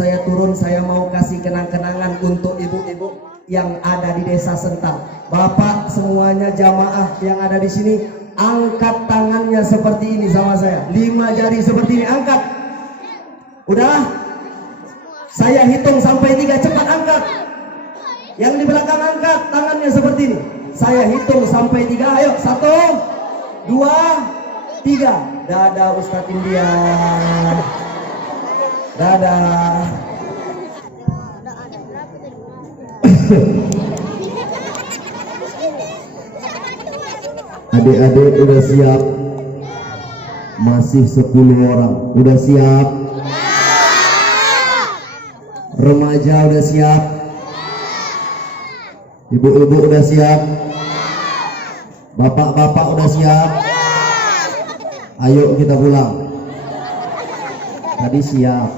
saya turun, saya mau kasih kenang-kenangan untuk ibu-ibu yang ada di Desa Sentang. Bapak semuanya jamaah yang ada di sini, angkat tangannya seperti ini sama saya. 5 jari seperti ini, angkat. Udah? Saya hitung sampai 3, cepat angkat. Yang di belakang angkat tangannya seperti ini. Saya hitung sampai 3, ayo. 1, 2, 3. Dadah Ustadz India. Dadah. Adik-adik udah siap? Masih 10 orang. Udah siap? Remaja udah siap? Ibu-ibu udah siap? Bapak-bapak udah siap? Ayo kita pulang. Tadi siap.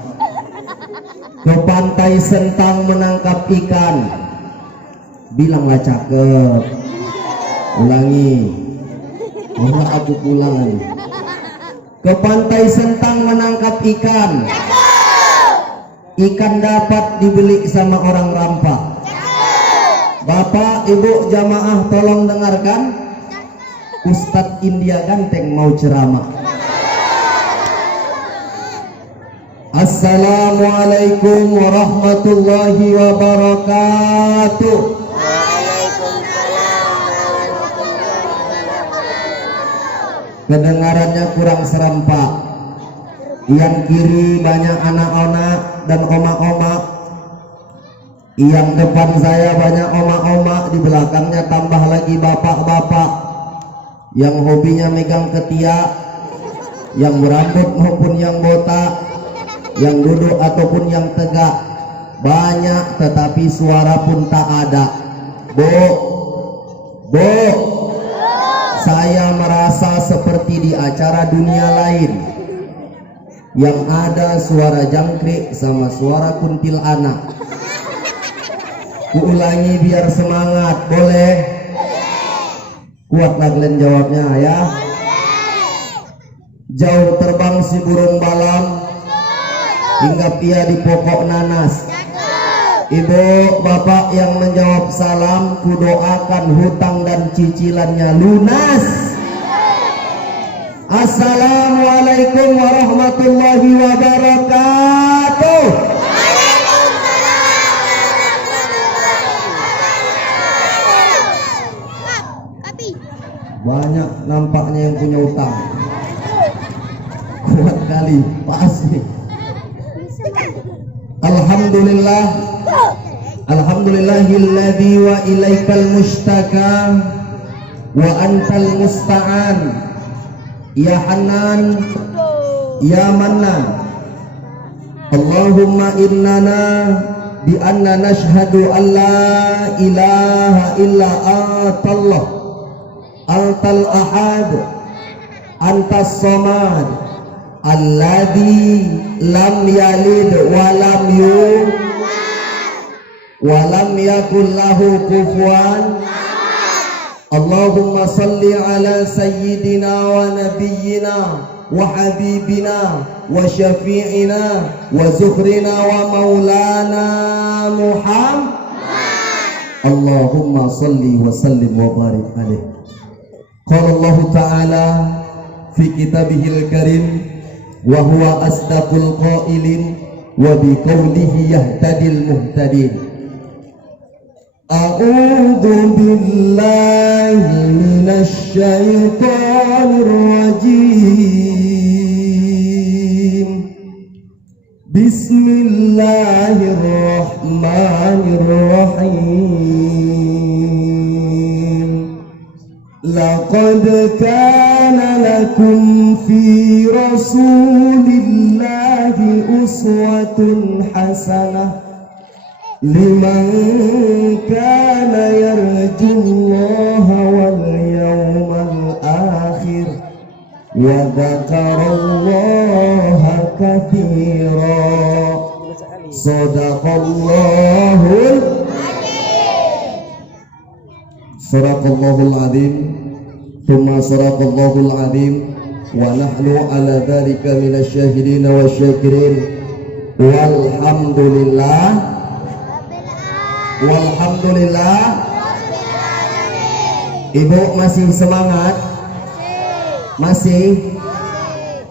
Ke pantai Sentang menangkap ikan. Bilanglah cakep. Ulangi. Masa aku pulang aja. Ke pantai Sentang menangkap ikan. Ikan dapat dibeli sama orang rampak. Bapak, ibu, jamaah tolong dengarkan. Ustadz India Ganteng mau ceramah. Assalamualaikum warahmatullahi wabarakatuh. Kedengarannya kurang serempak. Yang kiri banyak anak-anak dan omak-omak. Yang depan saya banyak omak-omak, di belakangnya tambah lagi bapak-bapak yang hobinya megang ketiak, yang berambut maupun yang botak, yang duduk ataupun yang tegak. Banyak, tetapi suara pun tak ada. Bu, saya merasa seperti di acara dunia lain yang ada suara jangkrik sama suara kuntilanak. Ulangi biar semangat, boleh? Kuatlah kalian jawabnya ya. Jauh terbang si burung balam, hinggap ia di pokok nanas. Ibu, bapak yang menjawab salam, kudoakan hutang dan cicilannya lunas. Assalamualaikum warahmatullahi wabarakatuh. Banyak nampaknya yang punya utang. Kuat kali, pasti. Alhamdulillah. Alhamdulillahilladzi wa ilaikal mustaka wa antal musta'an. Ya Hanan, ya Mannan. Allahumma innana bi anna nashhadu an la ilaha illa antallah antal ahad antas samad alladzi lam yalid wa lam yulad wa lam yakul lahu kufuwan. Allahumma salli ala sayyidina wa nabiyyina wa habibina wa syafi'ina wa zukhrina wa maulana Muhammad. Allahumma salli wa sallim wa barik alaihi. Qala Allah Ta'ala fi kitabihil karim wa huwa asdaqul qailin wa bi qawlihi yahtadil muhtadin. A'udzu billahi minasy syaithanir rajim. Bismillahirrahmanirrahim. Laqad kana lakum fi rasulillahi uswatun hasanah liman kana yarjullaha wal yawmal akhir wa dzakarallaha katsira. Shadaqallahul Sadaqallahul azim. Thumma sadaqallahul azim. Wa nahnu ala dhalika minasyahidin wasyakirin. Walhamdulillah. Walhamdulillah. Ibu masih semangat? Masih?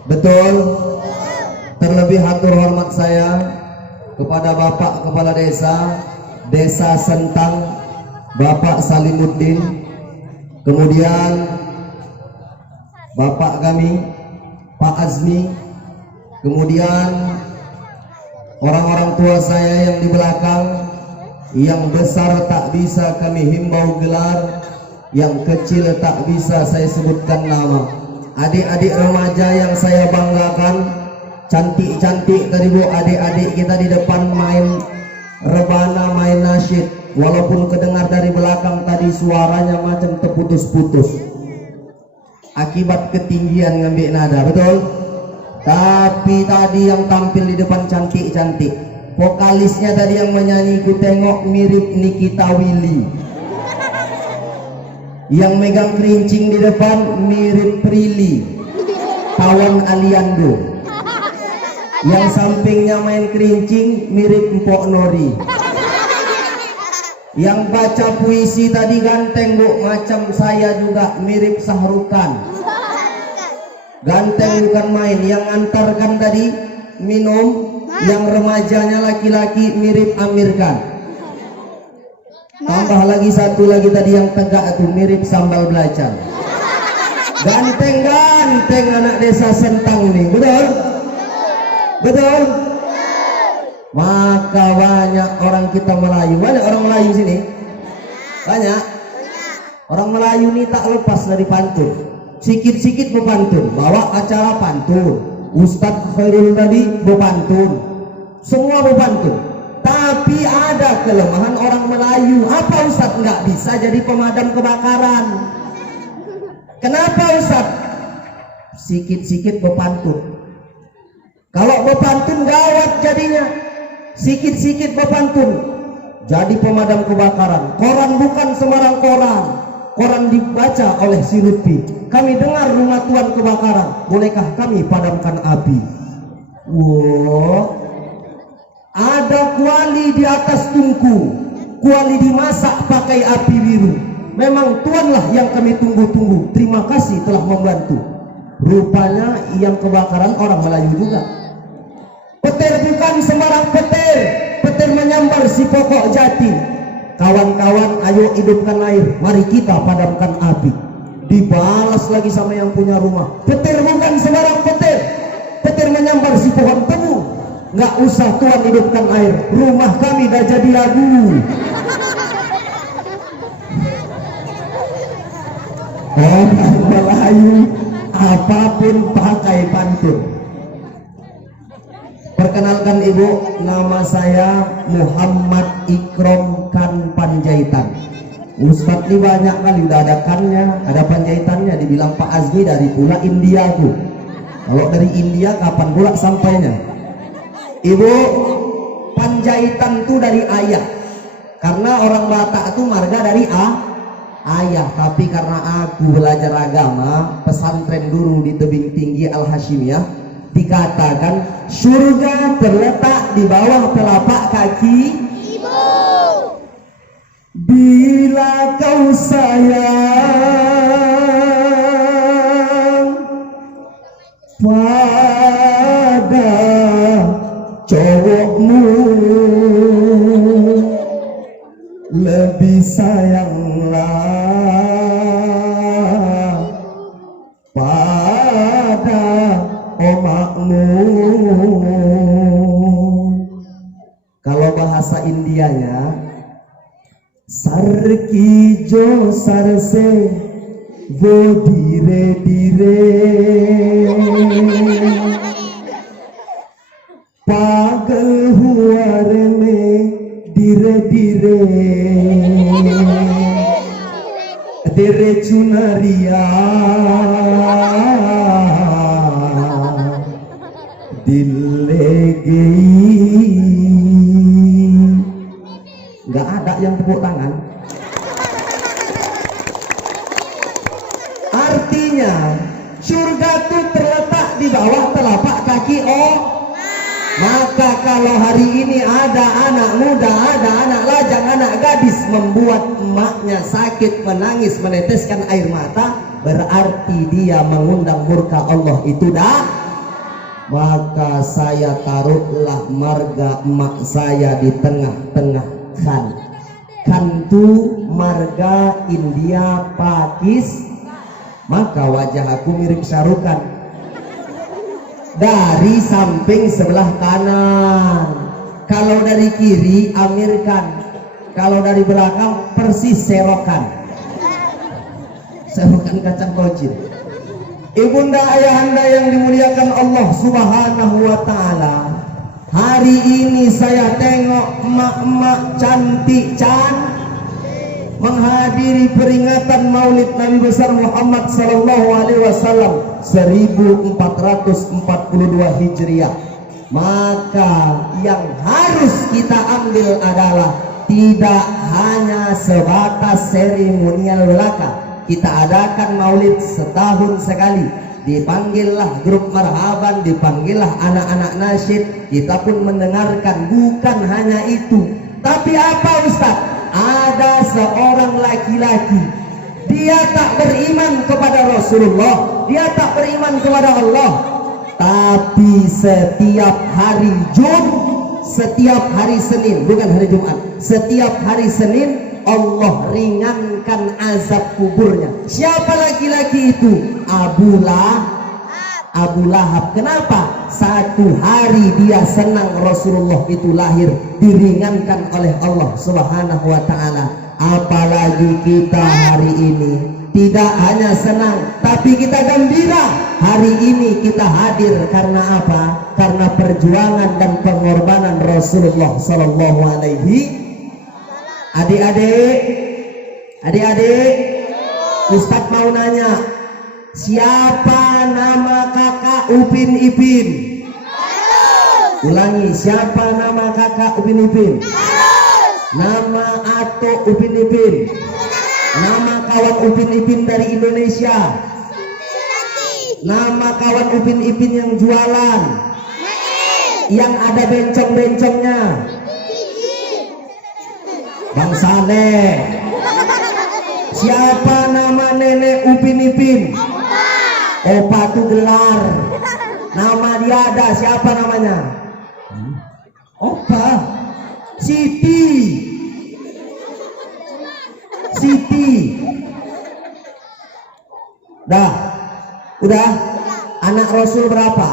Betul? Terlebih hatur hormat saya kepada Bapak Kepala Desa Sentang, Bapak Salimuddin, kemudian Bapak kami Pak Azmi, kemudian orang-orang tua saya yang di belakang, yang besar tak bisa kami himbau gelar, yang kecil tak bisa saya sebutkan nama. Adik-adik remaja yang saya banggakan, cantik-cantik tadi Bu, adik-adik kita di depan main rebana, main nasyid. Walaupun kedengar dari belakang tadi suaranya macam terputus-putus akibat ketinggian ngambil nada, betul? Tapi tadi yang tampil di depan cantik-cantik. Vokalisnya tadi yang menyanyi ku tengok mirip Nikita Willy. Yang megang kerincing di depan mirip Prilly, Tawan Aliando. Yang sampingnya main kerincing mirip Mpok Nori. Yang baca puisi tadi ganteng Bu, macam saya juga, mirip Sahrukan. Ganteng bukan main. Yang antarkan tadi minum, yang remajanya laki-laki mirip Amir Khan. Tambah lagi satu lagi tadi yang tegak itu mirip sambal belacan. Ganteng-ganteng anak desa Sentang nih, betul? Betul? Maka banyak orang kita Melayu, banyak orang Melayu sini. Banyak. Orang Melayu ini tak lepas dari pantun. Sikit-sikit berpantun, bawa acara pantun. Ustadz Khairul tadi berpantun. Semua berpantun. Tapi ada kelemahan orang Melayu. Apa Ustadz nggak bisa jadi pemadam kebakaran? Kenapa Ustadz? Sikit-sikit berpantun. Kalau berpantun gawat jadinya. Sikit-sikit berpantun jadi pemadam kebakaran. Koran bukan sembarang koran. Koran dibaca oleh si Lutfi. Kami dengar rumah tuan kebakaran. Bolehkah kami padamkan api? Wow. Ada kuali di atas tungku, kuali dimasak pakai api biru. Memang tuanlah yang kami tunggu-tunggu. Terima kasih telah membantu. Rupanya yang kebakaran orang Melayu juga. Petir bukan sembarang petir. Petir menyambar si pokok jati. Kawan-kawan, ayo hidupkan air. Mari kita padamkan api. Dibalas lagi sama yang punya rumah. Petir bukan sembarang petir. Petir menyambar si pohon tebu. Nggak usah Tuhan hidupkan air, rumah kami dah jadi lagu. Orang Melayu apapun pakai pantun. Perkenalkan Ibu, nama saya Muhammad Ikrom Kan Panjaitan. Ustadz ini banyak kali udah ada kannya, ada panjaitannya. Dibilang Pak Azmi dari pula India tuh. Kalau dari India kapan pula sampainya? Ibu, Panjaitan itu dari ayah. Karena orang Batak itu marga dari ayah. Tapi karena aku belajar agama pesantren dulu di tebing tinggi Al Hashimiyah, dikatakan surga terletak di bawah telapak kaki ibu. Bila kau sayang pada cowokmu, lebih sayanglah pada omakmu. Kalau bahasa Indianya, sarki jo sarse wo dire dire, पागल हुआ रे में धीरे धीरे तेरे चुनरिया दिल ले गई. Nggak ada yang tepuk tangan. Artinya surga itu terletak di bawah telapak kaki Maka kalau hari ini ada anak muda, ada anak lajang, anak gadis membuat emaknya sakit, menangis, meneteskan air mata, berarti dia mengundang murka Allah. Itu dah. Maka saya taruhlah marga emak saya di tengah-tengah kan. Kan tu marga India Pakistan. Maka wajah aku mirip Syarukan. Dari samping sebelah kanan. Kalau dari kiri Amir Khan. Kalau dari belakang persis Serokan. Serokan kacang kocir. Ibunda ayahanda yang dimuliakan Allah Subhanahu wa ta'ala, hari ini saya tengok emak-emak cantik menghadiri peringatan Maulid Nabi besar Muhammad sallallahu alaihi wasallam 1442 Hijriah. Maka yang harus kita ambil adalah tidak hanya sebatas seremonial belaka. Kita adakan maulid setahun sekali. Dipanggillah grup marhaban, dipanggillah anak-anak nasyid. Kita pun mendengarkan. Bukan hanya itu, tapi apa Ustaz? Ada seorang laki-laki, dia tak beriman kepada Rasulullah, dia tak beriman kepada Allah, tapi setiap hari setiap hari Senin, bukan hari Jumat, setiap hari Senin Allah ringankan azab kuburnya. Siapa laki-laki itu? Abu Lahab. Kenapa? Satu hari dia senang Rasulullah itu lahir, diringankan oleh Allah Subhanahu wa ta'ala. Apalagi kita hari ini tidak hanya senang, tapi kita gembira. Hari ini kita hadir karena apa? Karena perjuangan dan pengorbanan Rasulullah sallallahu alaihi. Adik-adik, Ustadz mau nanya, siapa nama kakak Upin Ipin? Ulangi, siapa nama kakak Upin Ipin? Nama Ato Upin Ipin? Nama kawan Upin Ipin dari Indonesia? Nama kawan Upin Ipin yang jualan? Yang ada bencong-bencongnya? Bang Saleh. Siapa nama nenek Upin Ipin? Opa tuh gelar. Nama dia ada, siapa namanya? Opa. Siti. Udah. Anak Rasul berapa?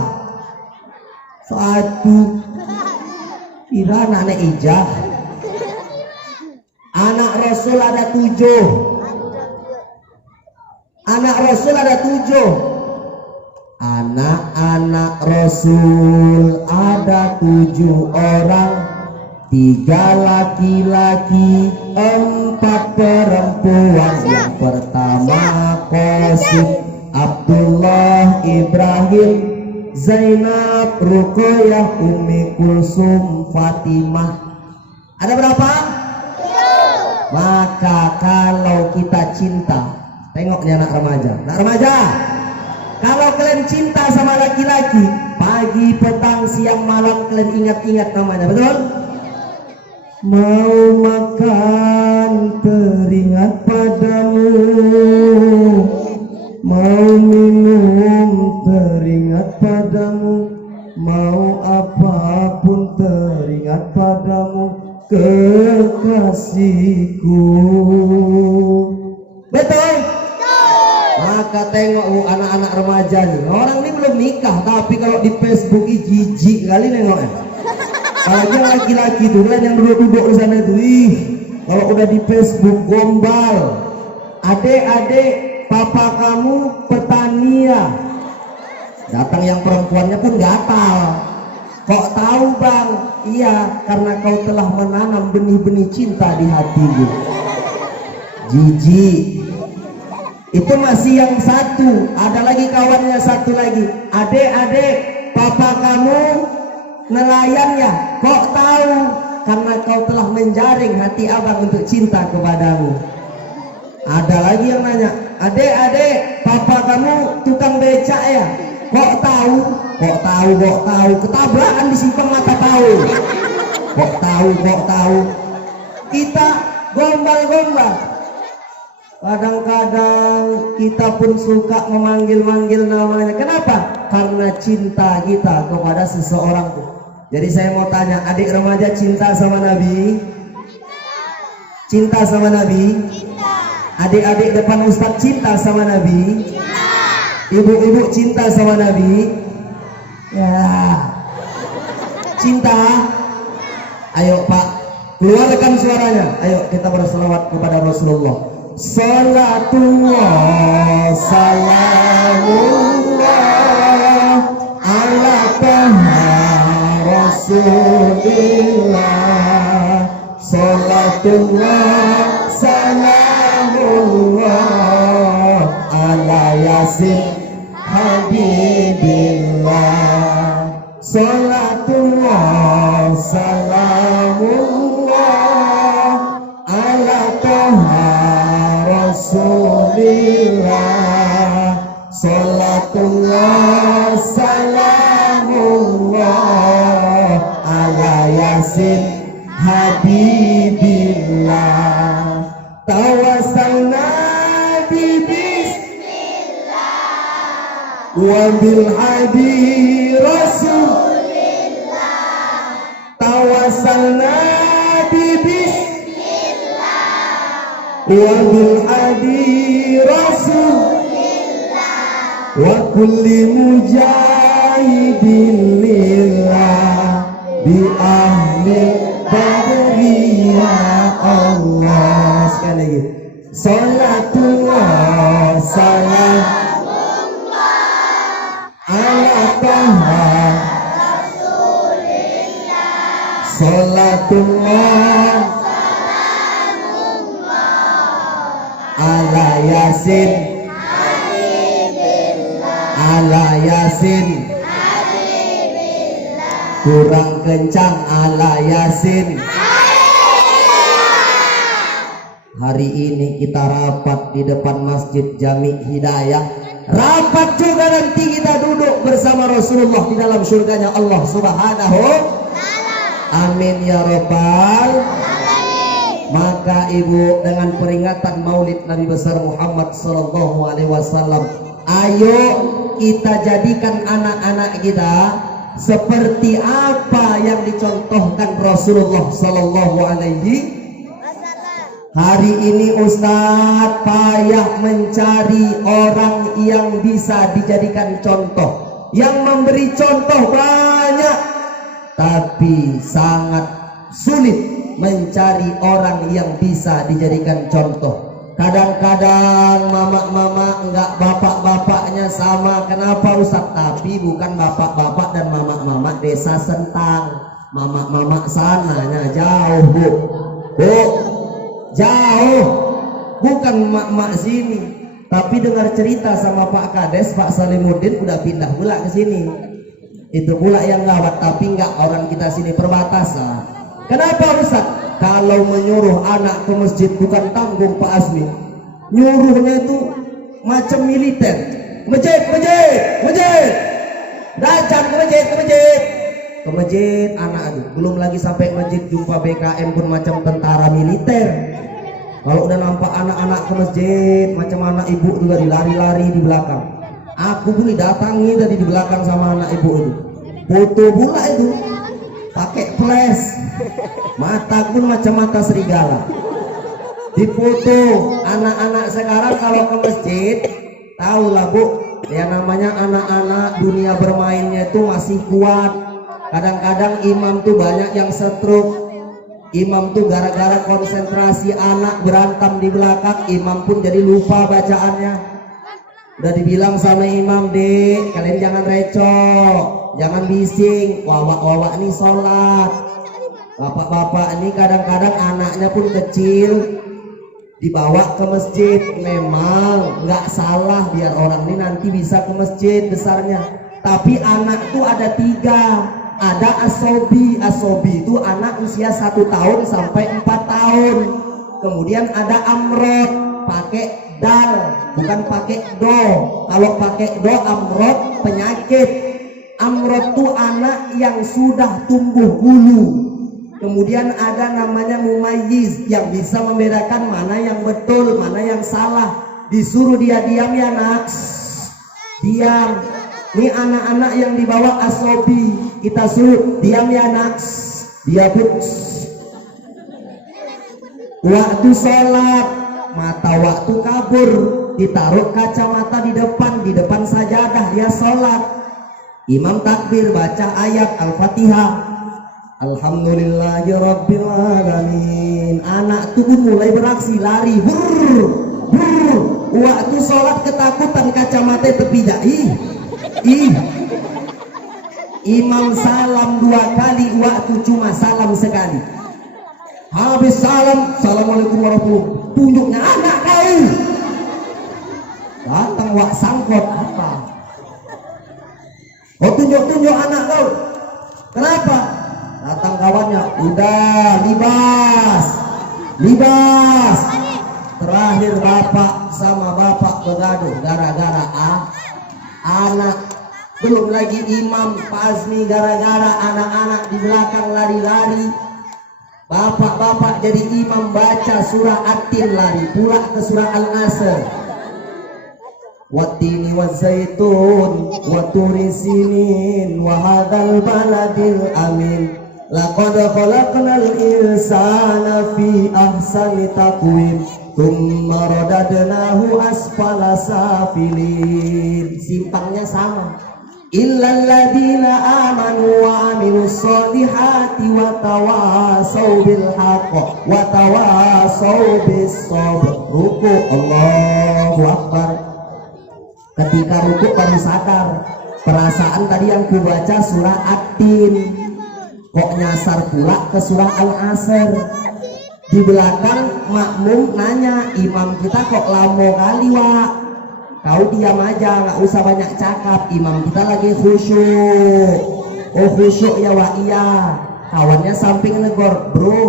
1. Kira anak Ijah. Anak Rasul ada 7. Anak Rasul ada 7. Anak-anak Rasul ada 7 orang. 3 laki-laki, 4 perempuan. Yang pertama Qasim, Abdullah, Ibrahim, Zainab, Ruqayyah, Ummi Kulsum, Fatimah. Ada berapa? Maka kalau kita cinta, tengoknya anak remaja, kalau kalian cinta sama laki-laki, pagi, petang, siang, malam kalian ingat-ingat namanya, betul? Mau makan teringat padamu, mau minum teringat padamu, mau apapun teringat padamu, kekasihku. Betul? Maka tengok anak-anak remaja nih, orang ini belum nikah tapi kalau di Facebook jijik kali nengoknya. Apalagi yang laki-laki tuh kan yang duduk-duduk di sana tuh, kalau udah di Facebook gombal. Adik-adik, papa kamu petani ya? Datang yang perempuannya pun gatal. Kok tahu bang? Iya, karena kau telah menanam benih-benih cinta di hatimu. Jijik. Itu masih yang satu. Ada lagi kawannya satu lagi. Adik-adik, papa kamu nelayan ya? Kok tahu? Karena kau telah menjaring hati abang untuk cinta kepadamu. Ada lagi yang nanya, adik-adik, papa kamu tukang becak ya? Kok tahu? Ketabrakan di simpang mata tahu. Kok tahu? Kita gombal-gombal. Kadang-kadang kita pun suka memanggil-manggil namanya. Kenapa? Karena cinta kita kepada seseorang tuh. Jadi saya mau tanya, adik remaja cinta sama Nabi? Cinta sama Nabi? Adik-adik depan Ustadz cinta sama Nabi? Ibu-ibu cinta sama Nabi? Ya. Cinta? Ayo Pak, keluarkan suaranya. Ayo kita berselawat kepada Rasulullah. Salatullah salamullah ala taha Rasulillah. Salatullah salamullah ala yasin habibillah. Salatullah salamullah ala taha Rasulillah. Salatullah salamullah ala yasin habibillah. Tawassalna bi bismillah wa bil hadi rasulillah. Tawassalna bi wa bil hadi rasulillah wa kulli mujahidin lillah bi ahli badri ya Allah. Sekali lagi. Salatullah salamullah ala taha rasulillah. Salatullah ala yasin ala yasin kurang kencang ala yasin. Hari ini kita rapat di depan Masjid Jami Hidayah. Rapat juga nanti kita duduk bersama Rasulullah di dalam surganya Allah Subhanahu. Amin ya Rabbal. Maka ibu, dengan peringatan Maulid Nabi besar Muhammad Sallallahu Alaihi Wasallam, ayo kita jadikan anak-anak kita seperti apa yang dicontohkan Rasulullah Sallallahu Alaihi Wasallam. Hari ini Ustadz payah mencari orang yang bisa dijadikan contoh, yang memberi contoh banyak, tapi sangat sulit mencari orang yang bisa dijadikan contoh. Kadang-kadang mama-mama enggak bapak-bapaknya sama. Kenapa Ustaz? Tapi bukan bapak-bapak dan mama-mama desa Sentang. Mama-mama sananya jauh bu, jauh, bukan mak-mak sini. Tapi dengar cerita sama Pak Kades, Pak Salimuddin udah pindah pula ke sini. Itu pula yang gawat. Tapi enggak, orang kita sini perbatasan. Kenapa Ustaz? Kalau menyuruh anak ke masjid bukan tanggung Pak Asmi. Nyuruhnya itu macam militer. Masjid. Datang ke masjid. Ke masjid anak itu. Belum lagi sampai masjid jumpa BKM pun macam tentara militer. Kalau udah nampak anak-anak ke masjid, macam anak ibu juga dilari-lari di belakang. Aku pun didatangi tadi di belakang sama anak ibu itu. Foto pula itu. Pakai flash, mata pun macam mata serigala. Dipoto. Anak-anak sekarang kalau ke masjid, tahulah bu, ya namanya anak-anak dunia bermainnya itu masih kuat. Kadang-kadang imam tuh banyak yang stroke. Imam tuh gara-gara konsentrasi anak berantem di belakang, imam pun jadi lupa bacaannya. Udah dibilang sama imam, dek, kalian jangan recok, jangan bising, wawak-wawak nih sholat. Bapak-bapak ini kadang-kadang anaknya pun kecil, dibawa ke masjid. Memang nggak salah, biar orang ini nanti bisa ke masjid besarnya. Tapi anak tuh ada 3. Ada asobi. Asobi itu anak usia 1 tahun sampai 4 tahun. Kemudian ada amrod. pakai dal, bukan pakai do. Kalau pakai do amrod penyakit. Amrod itu anak yang sudah tumbuh bulu. Kemudian ada namanya mumayyiz yang bisa membedakan mana yang betul, mana yang salah. Disuruh dia diam ya nak, diam. Ini anak-anak yang dibawa asobi, kita suruh diam ya nak, dia pun. Waktu sholat, mata waktu kabur, ditaruh kacamata di depan sajadah dia sholat. Imam takbir baca ayat Al-Fatihah. Alhamdulillahirabbil alamin. Anak tuh mulai beraksi lari. Waktu sholat ketakutan kacamata terpijak. Imam salam 2 kali, waktu cuma salam sekali. Habis salam, assalamualaikum warahmatullahi wabarakatuh. Tunjuknya anak kau. Datang wak sangkot apa? Kau tunjuk anak kau. Kenapa? Datang kawannya, udah libas. Terakhir bapak sama bapak bergaduh gara-gara anak. Belum lagi imam Pak Azmi gara-gara anak-anak di belakang lari-lari. Bapak-bapak jadi imam baca surah At-Tin lari pula ke surah Al-Asr. Wattini wazzaitun waturi sinin wa hadzal baladil amin. Laqad khalaqnal insana fi ahsani taqwim. Tsumma radadnahu asfala safilin. Simpangnya sama. Illal ladzina amanu wa amilus solihati wa tawasau bil haqq wa tawasau bis sabr. Ruku, Allahu Akbar. Ketika ruku baru sadar, perasaan tadi yang kubaca surah At-Tin kok nyasar pula ke surah Al-Asr. Di belakang makmum nanya, imam kita kok lamo kali wak? Kau diam aja, nggak usah banyak cakap. Imam kita lagi khusyuk. Oh khusyuk ya wak, iya. Kawannya samping negor, bro,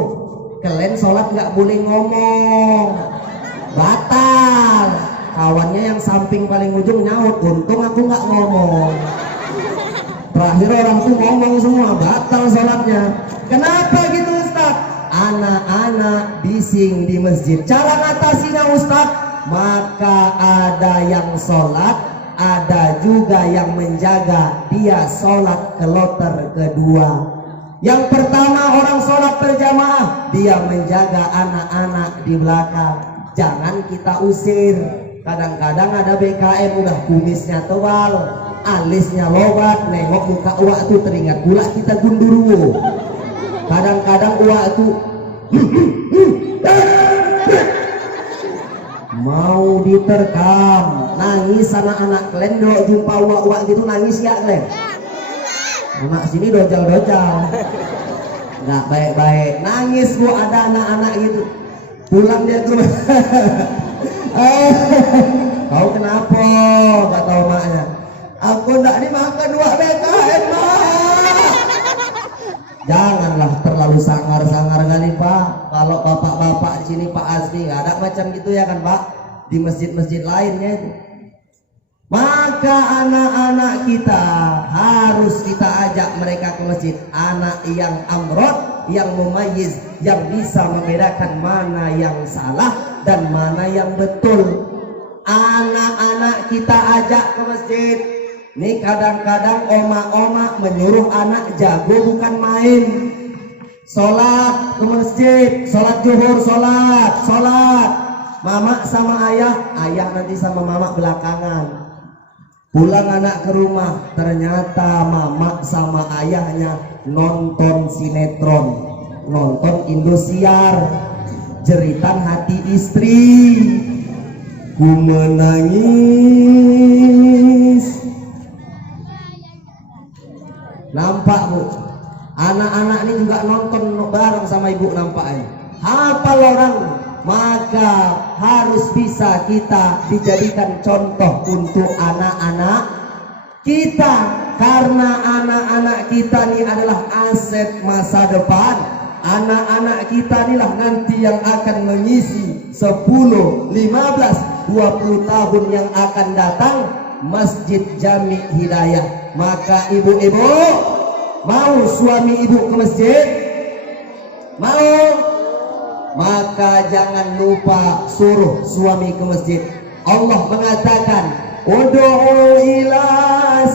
kalian sholat nggak boleh ngomong, batal. Kawannya yang samping paling ujung nyaut, untung aku nggak ngomong. Terakhir orang tuh ngomong semua, batal sholatnya. Kenapa gitu Ustaz? Anak-anak bising di masjid. Cara ngatasinya Ustaz? Maka ada yang sholat, ada juga yang menjaga. Dia sholat kloter kedua. Yang pertama orang sholat berjamaah, dia menjaga anak-anak di belakang. Jangan kita usir. Kadang-kadang ada BKM udah kumisnya tebal, alisnya lobat, nengok muka uak tuh teringat pula kita gundurwo. Kadang-kadang uak tuh mau diterkam, nangis anak-anak kalian do jumpa uak-uak gitu nangis ya kalian? Anak sini dojal-dojal, nggak baik-baik, nangis bu ada anak-anak gitu, pulang dia tuh. Kau kenapa? Gak tahu maknya. Aku nggak dimakan 2 BKM mak. Janganlah terlalu sangar-sangar kali pak. Kalau bapak-bapak di sini Pak Azmi nggak ada macam gitu ya kan pak? Di masjid-masjid lainnya itu. Maka anak-anak kita harus kita ajak mereka ke masjid. Anak yang amrod, yang mumayyiz, yang bisa membedakan mana yang salah dan mana yang betul. Anak-anak kita ajak ke masjid. Nih kadang-kadang oma-oma menyuruh anak jago bukan main. Sholat ke masjid, sholat zuhur, sholat. Mama sama ayah nanti sama mama belakangan. Pulang anak ke rumah, ternyata mama sama ayahnya nonton sinetron, nonton Indosiar, jeritan hati istri. Ku menangis. Nampak bu, anak-anak ini juga nonton bareng sama ibu nampaknya. Hafal orang. Maka harus bisa kita dijadikan contoh untuk anak-anak kita, karena anak-anak kita ini adalah aset masa depan. Anak-anak kita inilah nanti yang akan mengisi 10, 15, 20 tahun yang akan datang Masjid Jami Hidayah. Maka ibu-ibu mau suami ibu ke masjid? Mau? Maka jangan lupa suruh suami ke masjid. Allah mengatakan, ud'u ila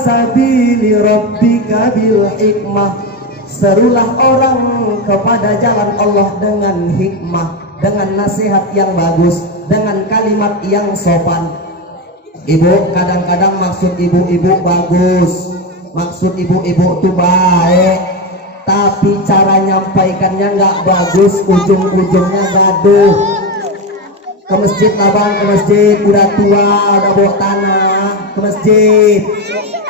sabili rabbika bil hikmah. Serulah orang kepada jalan Allah dengan hikmah, dengan nasihat yang bagus, dengan kalimat yang sopan. Ibu, kadang-kadang maksud ibu-ibu bagus, maksud ibu-ibu tuh baik, tapi cara nyampaikannya nggak bagus, ujung-ujungnya gaduh. Ke masjid lah bang, ke masjid, udah tua, udah bawa tanah, ke masjid.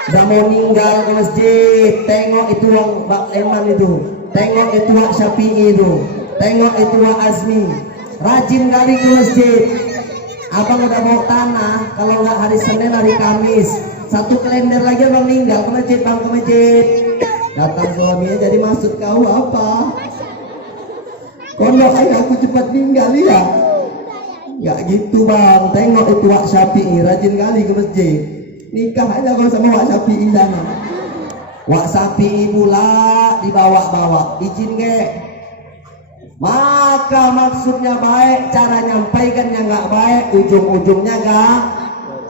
Udah mau meninggal, ke masjid. Tengok itu Wang Bak Eman itu, tengok itu Wak Syafi'i itu, tengok itu Wak Azmi, rajin kali ke masjid. Abang udah bawa tanah, kalau nggak hari Senin, hari Kamis, satu kalender lagi abang meninggal, ke masjid bang, ke masjid. Datang suaminya, jadi maksud kau apa? Kalau aku cepat meninggal ya? Nggak gitu bang, tengok itu Wak Syafi'i, rajin kali ke masjid. Nikah aja bang sama Wak Syafi'i sana. Wak Syafi'i pula dibawa-bawa, izin ke? Maka maksudnya baik, cara nyampaikannya nggak baik, ujung-ujungnya nggak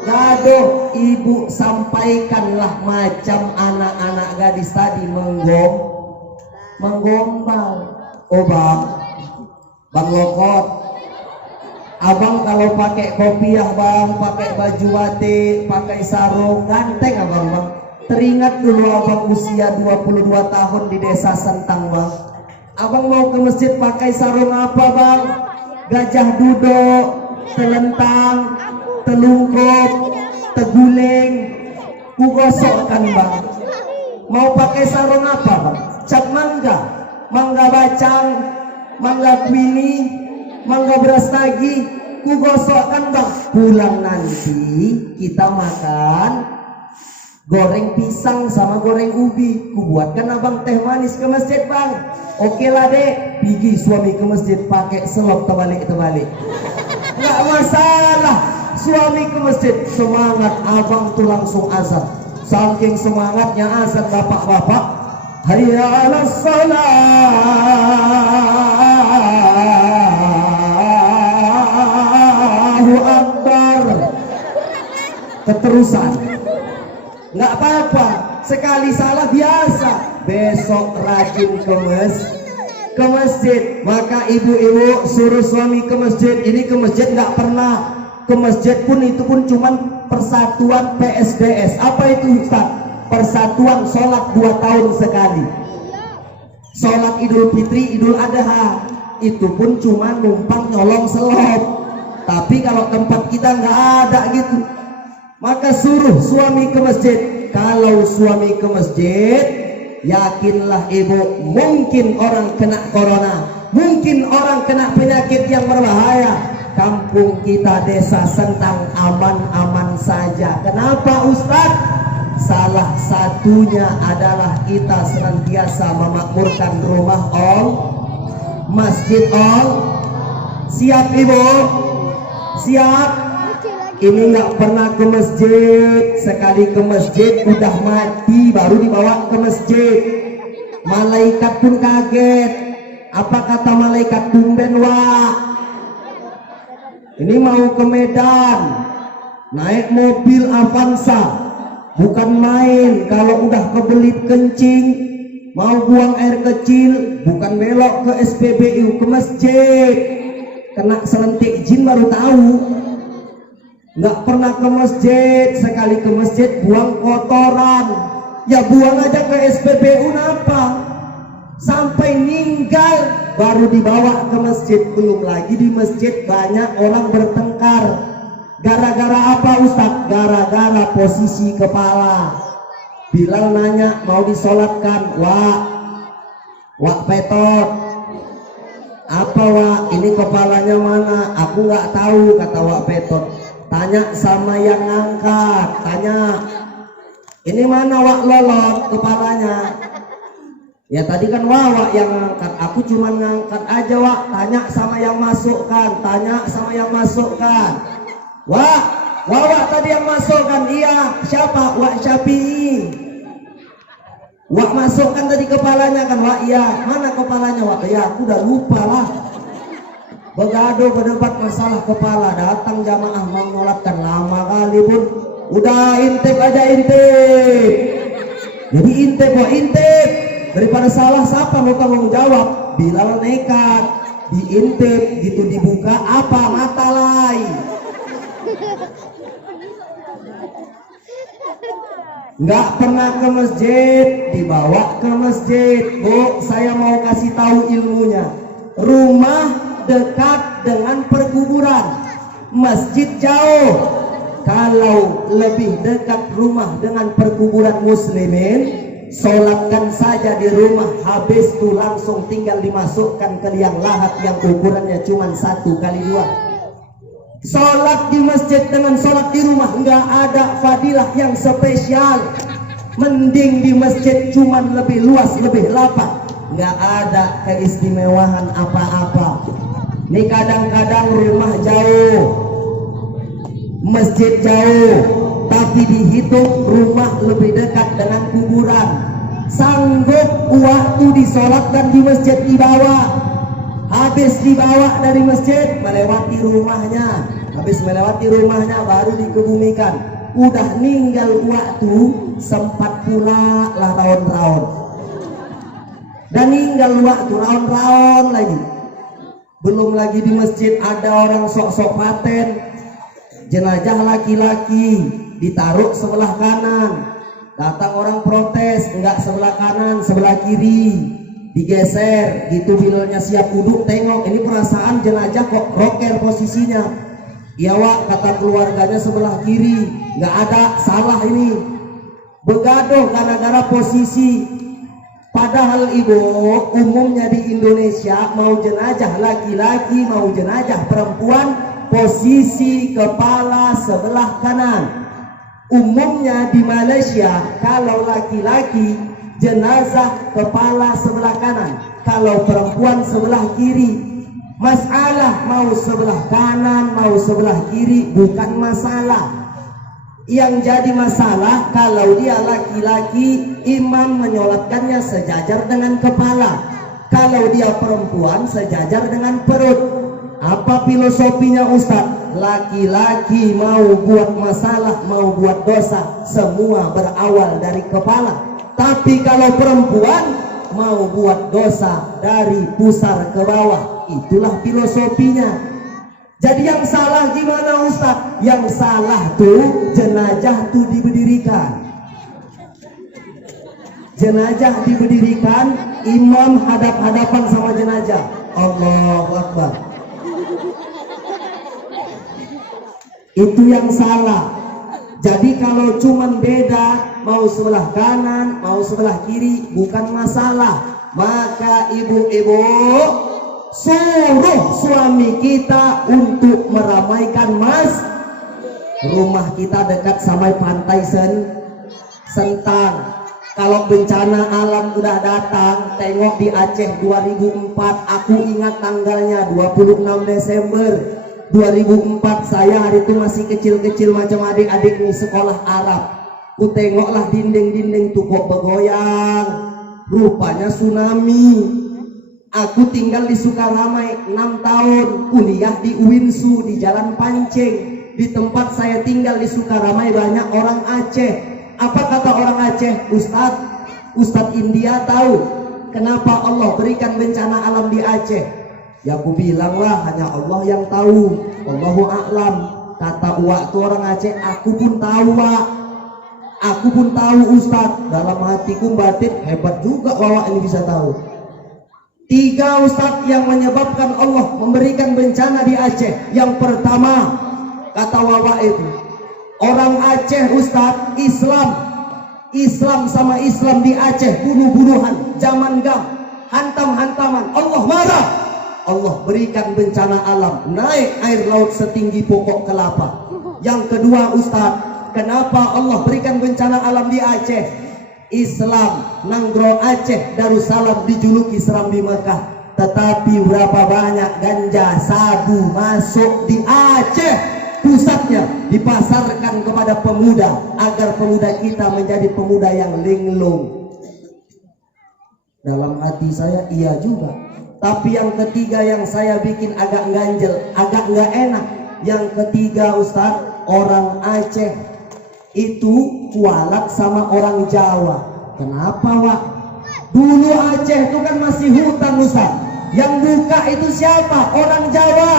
gaduh. Ibu sampaikanlah macam anak-anak gadis tadi menggombal. Oh bang Lokot, abang kalau pakai kopiah bang, pakai baju batik, pakai sarung, ganteng abang bang. Teringat dulu abang usia 22 tahun di desa Sentang bang. Abang mau ke masjid pakai sarung apa bang? Gajah duduk, telentang, telungkup, teguling, kugosokkan bang. Mau pakai sarung apa bang? Cap mangga, mangga bacang, mangga kwini, mangga beras tagi, kugosokkan bang. Pulang nanti kita makan goreng pisang sama goreng ubi, kubuatkan abang teh manis ke masjid bang. Oke lah dek, pergi suami ke masjid pakai selop terbalik, nggak masalah. Suami ke masjid semangat, abang tuh langsung azan. Saking semangatnya azan bapak-bapak, hayya 'alas Allahu Akbar, keterusan. Nggak apa-apa, sekali salah biasa, besok rajin ke masjid. Maka ibu-ibu suruh suami ke masjid. Ini ke masjid nggak pernah, ke masjid pun itu pun cuman persatuan PSDS. Apa itu Ustaz? Persatuan sholat 2 tahun sekali. Sholat Idul Fitri, Idul Adha, itu pun cuma numpang nyolong selop. Tapi kalau tempat kita nggak ada gitu. Maka suruh suami ke masjid. Kalau suami ke masjid, yakinlah ibu, mungkin orang kena corona, mungkin orang kena penyakit yang berbahaya. Kampung kita desa Sentang aman-aman saja. Kenapa Ustadz? Salah satunya adalah kita senantiasa memakmurkan rumah masjid Siap ibu? Siap? Ini nggak pernah ke masjid, sekali ke masjid udah mati baru dibawa ke masjid. Malaikat pun kaget. Apa kata malaikat? Tumben wah, ini mau ke Medan, naik mobil Avanza, bukan main. Kalau udah kebelit kencing, mau buang air kecil, bukan belok ke SPBU, ke masjid. Kena selentik jin baru tahu. Nggak pernah ke masjid, sekali ke masjid buang kotoran, ya buang aja ke SPBU napa? Sampai meninggal baru dibawa ke masjid. Belum lagi di masjid banyak orang bertengkar. Gara-gara apa Ustadz? Gara-gara posisi kepala. Bilal nanya mau disolatkan, wak petot. Apa wak? Ini kepalanya mana? Aku nggak tahu, kata wak petot. Tanya sama yang ngangkat, tanya ini mana wak lolot kepalanya. Ya tadi kan Wawa yang ngangkat, aku cuma ngangkat aja Wak. Tanya sama yang masukkan, tanya sama yang masukkan. Wak, Wawa tadi yang masukkan, iya. Siapa? Wak Syafi'i. Wak masukkan tadi kepalanya kan, Wak iya. Mana kepalanya Wak? Ya aku udah lupa lah. Begaduh berdebat masalah kepala, datang jamaah mau menyolatkan lama kali pun. Udah intip aja intip. Jadi intip Wak intip. Daripada salah siapa mau tanggung jawab? Bilal nekat diintip gitu, dibuka apa mata lain. Nggak pernah ke masjid, dibawa ke masjid. Bu, saya mau kasih tahu ilmunya. Rumah dekat dengan perkuburan, masjid jauh. Kalau lebih dekat rumah dengan perkuburan muslimin, sholatkan saja di rumah, habis itu langsung tinggal dimasukkan ke liang lahat yang ukurannya cuma 1x2. Sholat di masjid dengan sholat di rumah nggak ada fadilah yang spesial. Mending di masjid cuma lebih luas, lebih lapang, nggak ada keistimewaan apa-apa. Ini kadang-kadang rumah jauh, masjid jauh, tapi dihitung rumah lebih dekat dengan kuburan. Sanggup waktu disolatkan di masjid dibawa, habis dibawa dari masjid melewati rumahnya, habis melewati rumahnya baru dikebumikan. Udah ninggal waktu, sempat pula lah tahun-tahun, dan ninggal waktu tahun-tahun lagi. Belum lagi di masjid ada orang sok-sok paten, jenazah laki-laki ditaruh sebelah kanan, datang orang protes, enggak sebelah kanan, sebelah kiri, digeser gitu. Bilalnya siap duduk, tengok ini perasaan jenazah kok roker posisinya. Ya Wak, kata keluarganya sebelah kiri, nggak ada, salah ini. Begaduh gara-gara posisi. Padahal ibu, umumnya di Indonesia mau jenazah laki-laki mau jenazah perempuan posisi kepala sebelah kanan. Umumnya di Malaysia kalau laki-laki jenazah kepala sebelah kanan, kalau perempuan sebelah kiri. Masalah mau sebelah kanan mau sebelah kiri bukan masalah. Yang jadi masalah kalau dia laki-laki, imam menyolatkannya sejajar dengan kepala, kalau dia perempuan sejajar dengan perut. Apa filosofinya Ustaz? Laki-laki mau buat masalah, mau buat dosa, semua berawal dari kepala. Tapi kalau perempuan mau buat dosa dari pusar ke bawah. Itulah filosofinya. Jadi yang salah gimana Ustaz? Yang salah tuh jenazah tuh diberdirikan. Jenazah diberdirikan, imam hadap-hadapan sama jenazah. Allahu Akbar. Itu yang salah. Jadi kalau cuman beda mau sebelah kanan mau sebelah kiri bukan masalah. Maka ibu-ibu suruh suami kita untuk meramaikan rumah kita dekat sama pantai Sentang. Kalau bencana alam udah datang, tengok di Aceh 2004, aku ingat tanggalnya 26 Desember 2004. Saya hari itu masih kecil-kecil macam adik-adik nih sekolah Arab. Ku tengoklah dinding-dinding tuh kok bergoyang, rupanya tsunami. Aku tinggal di Sukaramai 6 tahun, kuliah di UINSU di Jalan Pancing. Di tempat saya tinggal di Sukaramai banyak orang Aceh. Apa kata orang Aceh? Ustadz India tahu kenapa Allah berikan bencana alam di Aceh? Ya aku bilang lah, hanya Allah yang tahu, Allahu a'lam. Kata uak tuh orang Aceh, aku pun tahu Wak, aku pun tahu Ustadz. Dalam hatiku batin, hebat juga Wak ini bisa tahu. 3 Ustadz yang menyebabkan Allah memberikan bencana di Aceh. Yang pertama, kata Wawa itu, orang Aceh Ustadz Islam sama Islam di Aceh bunuh-bunuhan, zaman gam, hantam-hantaman. Allah marah, Allah berikan bencana alam, naik air laut setinggi pokok kelapa. Yang kedua Ustadz, kenapa Allah berikan bencana alam di Aceh? Islam Nanggro Aceh Darussalam dijuluki Serambi Mekah. Tetapi berapa banyak ganja sabu masuk di Aceh pusatnya, dipasarkan kepada pemuda agar pemuda kita menjadi pemuda yang linglung. Dalam hati saya iya juga. Tapi yang ketiga yang saya bikin agak ganjel, agak nggak enak. Yang ketiga Ustadz, orang Aceh itu kualat sama orang Jawa. Kenapa Wak? Dulu Aceh itu kan masih hutan Ustadz. Yang buka itu siapa? Orang Jawa.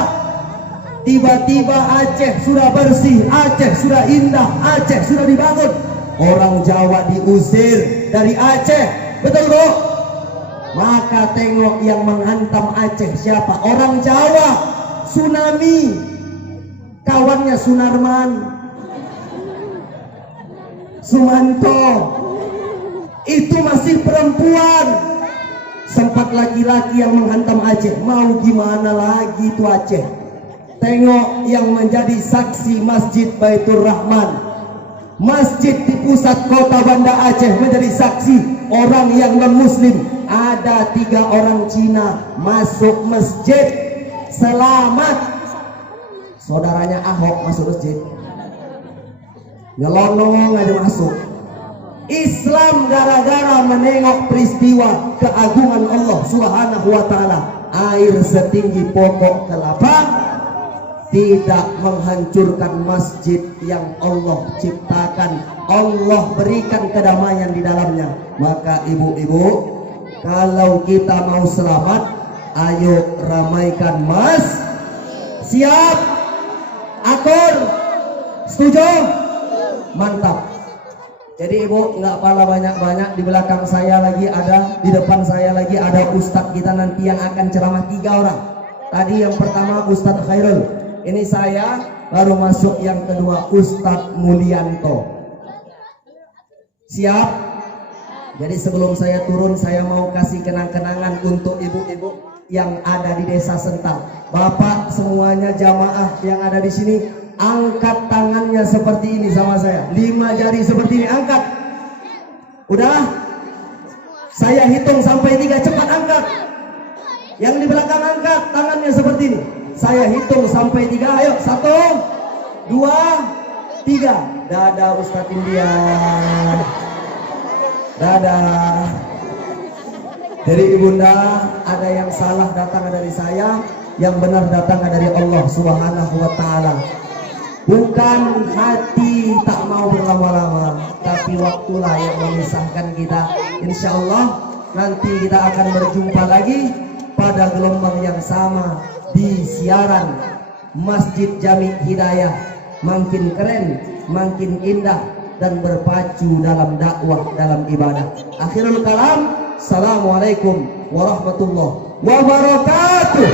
Tiba-tiba Aceh sudah bersih, Aceh sudah indah, Aceh sudah dibangun. Orang Jawa diusir dari Aceh. Betul bro? Maka tengok yang menghantam Aceh siapa? Orang Jawa. Tsunami. Kawannya Sunarman, Sumanto. Itu masih perempuan. Sempat laki-laki yang menghantam Aceh. Mau gimana lagi itu Aceh? Tengok yang menjadi saksi Masjid Baitur Rahman, masjid di pusat kota Banda Aceh menjadi saksi orang yang non-muslim. Ada 3 orang Cina masuk masjid selamat. Saudaranya Ahok masuk masjid, nyelonong aja masuk. Islam gara-gara menengok peristiwa keagungan Allah Subhanahu wa ta'ala. Air setinggi pokok kelapa tidak menghancurkan masjid yang Allah ciptakan, Allah berikan kedamaian di dalamnya. Maka ibu-ibu, kalau kita mau selamat, ayo ramaikan mas. Siap? Akur? Setuju? Mantap. Jadi ibu nggak pala banyak-banyak. Di belakang saya lagi ada, di depan saya lagi ada ustadz kita nanti yang akan ceramah 3 orang. Tadi yang pertama Ustadz Khairul. Ini saya, baru masuk yang kedua Ustadz Mulyanto. Siap? Jadi sebelum saya turun, saya mau kasih kenang-kenangan untuk ibu-ibu yang ada di Desa Sentang. Bapak semuanya jamaah yang ada di sini, angkat tangannya seperti ini sama saya. 5 jari seperti ini, angkat. Udah? Saya hitung sampai 3, cepat angkat. Yang di belakang angkat tangannya seperti ini. Saya hitung sampai 3, ayo 1, 2, 3. Dadah Ustadz India. Dadah. Jadi ibunda, ada yang salah datang dari saya, yang benar datang dari Allah Subhanahu wa ta'ala. Bukan hati tak mau berlama-lama, tapi waktulah yang memisahkan kita. Insya Allah nanti kita akan berjumpa lagi pada gelombang yang sama di siaran Masjid Jami Hidayah. Makin keren, makin indah, dan berpacu dalam dakwah, dalam ibadah. Akhirul kalam, assalamualaikum warahmatullahi wabarakatuh.